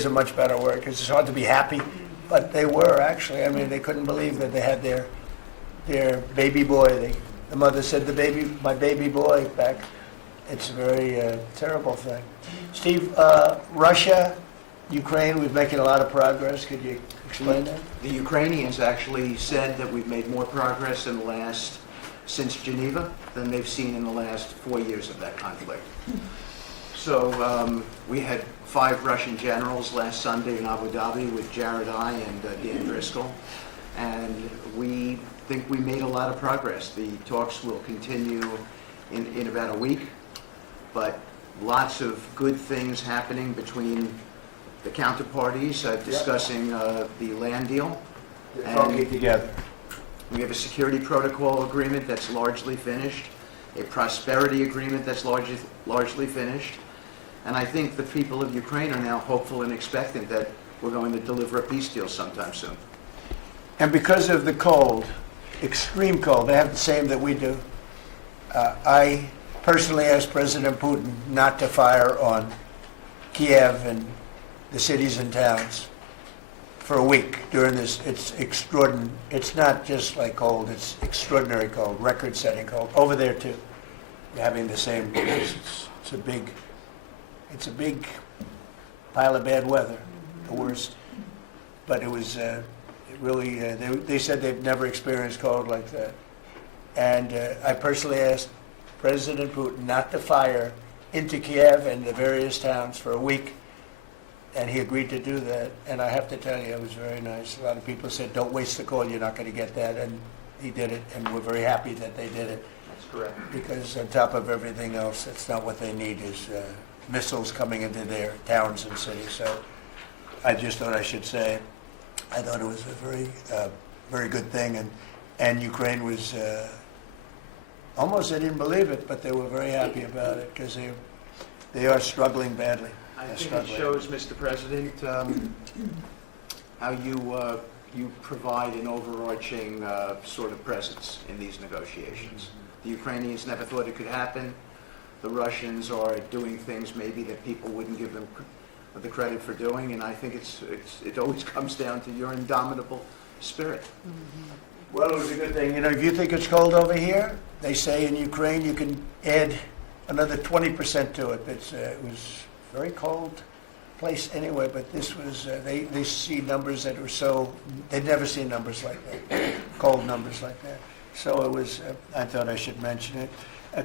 is a much better word because it's hard to be happy, but they were actually. I mean, they couldn't believe that they had their baby boy. The mother said, my baby boy back. It's a very terrible thing. Steve, Russia, Ukraine, we're making a lot of progress. Could you explain that? The Ukrainians actually said that we've made more progress since Geneva than they've seen in the last 4 years of that conflict. So we had 5 Russian generals last Sunday in Abu Dhabi with Jared I and Dan Driscoll, and we think we made a lot of progress. The talks will continue in about a week, but lots of good things happening between the counterparties, discussing the land deal. Talking together. We have a security protocol agreement that's largely finished, a prosperity agreement that's largely finished, and I think the people of Ukraine are now hopeful and expectant that we're going to deliver a peace deal sometime soon. And because of the cold, extreme cold, they have the same that we do. I personally asked President Putin not to fire on Kiev and the cities and towns for a week during this. It's extraordinary. It's not just like cold, it's extraordinary cold, record-setting cold. Over there too, you're having the same. It's a big pile of bad weather, the worst. But it was really. They said they've never experienced cold like that. And I personally asked President Putin not to fire into Kiev and the various towns for a week. And he agreed to do that, and I have to tell you, it was very nice. A lot of people said, don't waste the coal, you're not going to get that, and he did it, and we're very happy that they did it. That's correct. Because on top of everything else, that's not what they need, is missiles coming into their towns and cities. So I just thought I should say it. I thought it was a very good thing, and Ukraine was, almost they didn't believe it, but they were very happy about it, because they are struggling badly. I think it shows, Mr. President, how you provide an overarching sort of presence in these negotiations. The Ukrainians never thought it could happen. The Russians are doing things maybe that people wouldn't give them the credit for doing, and I think it always comes down to your indomitable spirit. Well, it was a good thing. You know, if you think it's cold over here, they say in Ukraine you can add another 20% to it. It was very cold place anyway, but this was, they see numbers that were so, they'd never seen numbers like that, cold numbers like that. So it was, I thought I should mention it.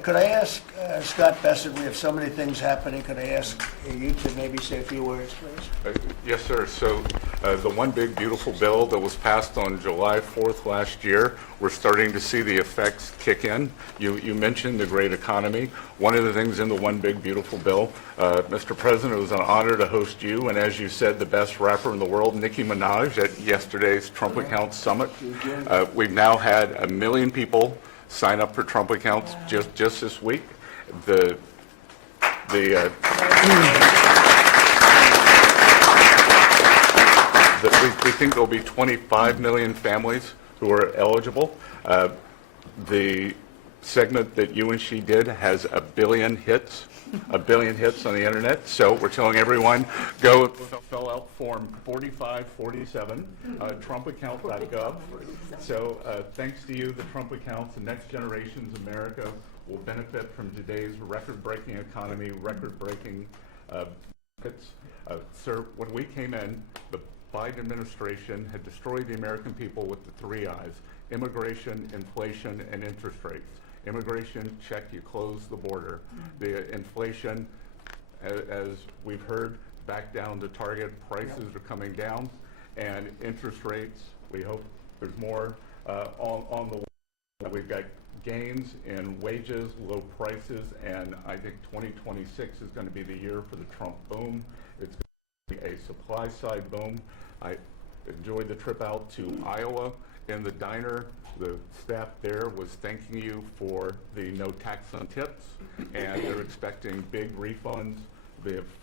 Could I ask Scott Bessett, we have so many things happening, could I ask you to maybe say a few words, please? Yes, sir. So the one big beautiful bill that was passed on July 4th last year, we're starting to see the effects kick in. You mentioned the great economy. One of the things in the one big beautiful bill, Mr. President, it was an honor to host you, and as you said, the best rapper in the world, Nicki Minaj, at yesterday's Trump Accounts Summit. We've now had 1 million people sign up for Trump accounts just this week. We think there'll be 25 million families who are eligible. The segment that you and she did has 1 billion hits. 1 billion hits on the internet. So we're telling everyone, go fill out form 4547, trumpaccount.gov. So thanks to you, the Trump accounts, the next generation's America will benefit from today's record-breaking economy, record-breaking benefits. Sir, when we came in, the Biden administration had destroyed the American people with the 3 I's: immigration, inflation, and interest rates. Immigration, check, you close the border. The inflation, as we've heard, back down to target. Prices are coming down. And interest rates, we hope there's more on the way. We've got gains in wages, low prices, and I think 2026 is going to be the year for the Trump boom. It's going to be a supply side boom. I enjoyed the trip out to Iowa. In the diner, the staff there was thanking you for the no tax on tips, and they're expecting big refunds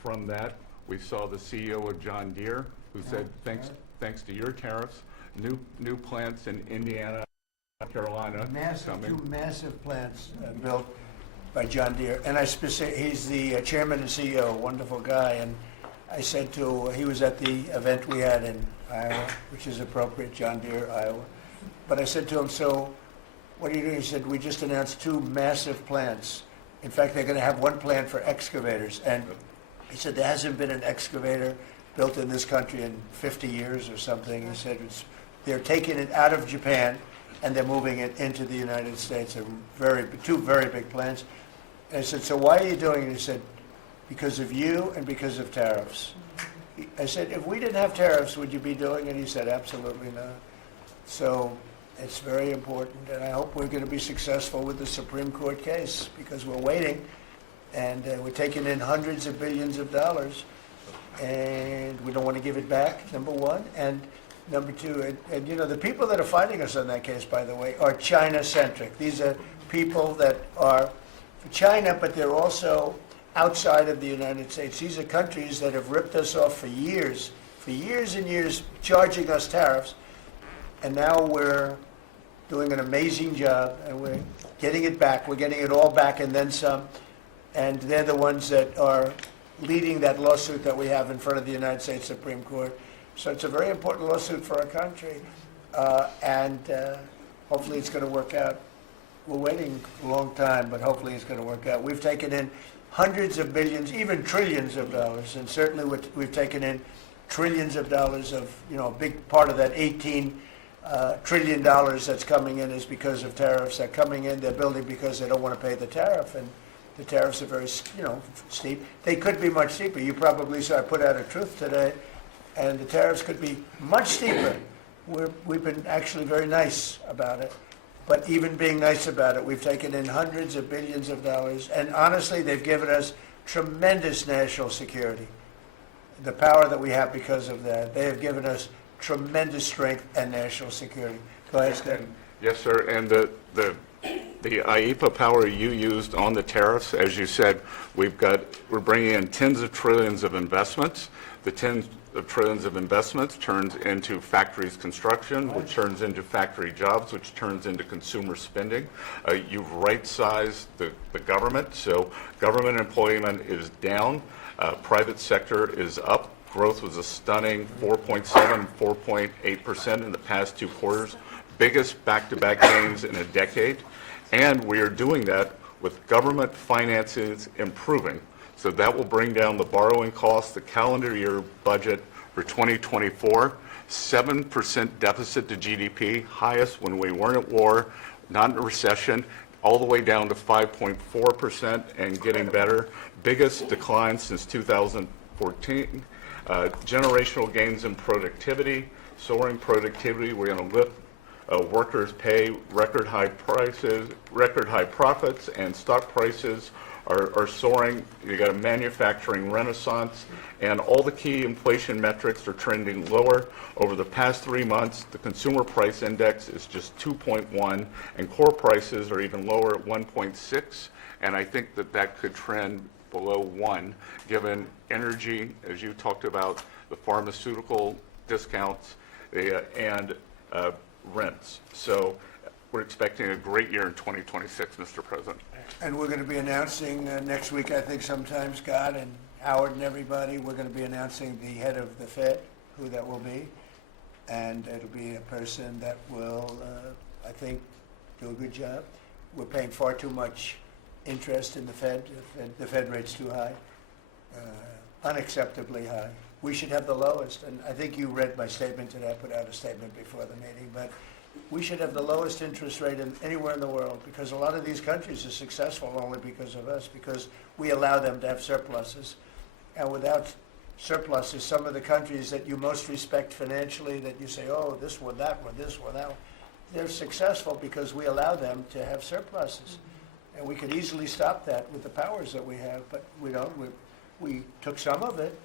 from that. We saw the CEO of John Deere, who said, thanks to your tariffs, new plants in Indiana, Carolina coming. 2 massive plants built by John Deere, and he's the chairman and CEO, wonderful guy, and I said to, he was at the event we had in Iowa, which is appropriate, John Deere, Iowa. But I said to him, so what are you doing? He said, we just announced 2 massive plants. In fact, they're going to have one plant for excavators. And he said, there hasn't been an excavator built in this country in 50 years or something. He said, they're taking it out of Japan and they're moving it into the United States. They're 2 very big plants. And I said, so why are you doing it? He said, because of you and because of tariffs. I said, if we didn't have tariffs, would you be doing it? He said, absolutely not. So it's very important, and I hope we're going to be successful with the Supreme Court case, because we're waiting, and we're taking in hundreds of billions of dollars, and we don't want to give it back, number one. And number two, and you know, the people that are fighting us on that case, by the way, are China-centric. These are people that are for China, but they're also outside of the United States. These are countries that have ripped us off for years and years, charging us tariffs, and now we're doing an amazing job, and we're getting it back. We're getting it all back and then some, and they're the ones that are leading that lawsuit that we have in front of the United States Supreme Court. So it's a very important lawsuit for our country, and hopefully it's going to work out. We're waiting a long time, but hopefully it's going to work out. We've taken in hundreds of billions, even trillions of dollars, and certainly we've taken in trillions of dollars of, you know, a big part of that $18 trillion that's coming in is because of tariffs. They're coming in, they're building because they don't want to pay the tariff, and the tariffs are very, you know, steep. They could be much steeper. You probably saw I put out a truth today, and the tariffs could be much steeper. We've been actually very nice about it. But even being nice about it, we've taken in hundreds of billions of dollars, and honestly, they've given us tremendous national security. The power that we have because of that, they have given us tremendous strength and national security. Go ahead, Stephen. Yes, sir. And the IEPA power you used on the tariffs, as you said, we're bringing in tens of trillions of investments. The tens of trillions of investments turns into factories construction, which turns into factory jobs, which turns into consumer spending. You've right-sized the government, so government employment is down. Private sector is up. Growth was a stunning 4.7, 4.8% in the past 2 quarters. Biggest back-to-back gains in a decade. And we are doing that with government finances improving. So that will bring down the borrowing costs, the calendar year budget for 2024, 7% deficit to GDP, highest when we weren't at war, not in a recession, all the way down to 5.4% and getting better. Biggest decline since 2014. Generational gains in productivity, soaring productivity. We're going to lift workers' pay, record high prices, record high profits, and stock prices are soaring. You got a manufacturing renaissance, and all the key inflation metrics are trending lower. Over the past 3 months, the consumer price index is just 2.1, and core prices are even lower at 1.6, and I think that could trend below 1, given energy, as you talked about, the pharmaceutical discounts, and rents. So we're expecting a great year in 2026, Mr. President. And we're going to be announcing next week, I think sometime, Scott and Howard and everybody, we're going to be announcing the head of the Fed, who that will be. And it'll be a person that will, I think, do a good job. We're paying far too much interest in the Fed. The Fed rate's too high, unacceptably high. We should have the lowest, and I think you read my statement today. I put out a statement before the meeting, but we should have the lowest interest rate anywhere in the world, because a lot of these countries are successful only because of us, because we allow them to have surpluses. And without surpluses, some of the countries that you most respect financially, that you say, oh, this one, that one, this one, that one, they're successful because we allow them to have surpluses. And we could easily stop that with the powers that we have, but we don't. We took some of it,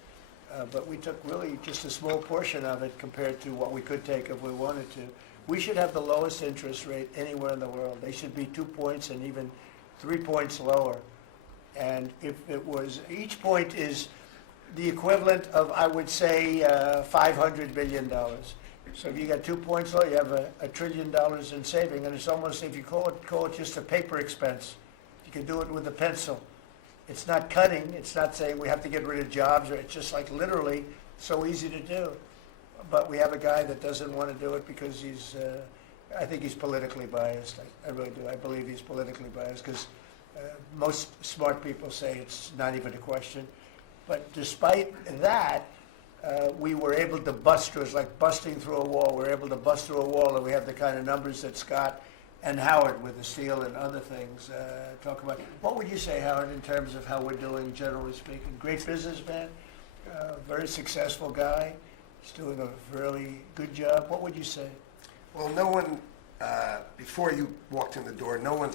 but we took really just a small portion of it compared to what we could take if we wanted to. We should have the lowest interest rate anywhere in the world. They should be 2 points and even 3 points lower. And if it was, each point is the equivalent of, I would say, $500 billion. So if you got 2 points low, you have $1 trillion in saving, and it's almost, if you call it just a paper expense. You can do it with a pencil. It's not cutting, it's not saying we have to get rid of jobs, or it's just like literally so easy to do. But we have a guy that doesn't want to do it because he's, I think he's politically biased. I really do. I believe he's politically biased because most smart people say it's not even a question. But despite that, we were able to bust through. It's like busting through a wall. We're able to bust through a wall, and we have the kind of numbers that Scott and Howard with the steel and other things talk about. What would you say, Howard, in terms of how we're doing, generally speaking? Great businessman, very successful guy. He's doing a really good job. What would you say? Well, no one, before you walked in the door, no one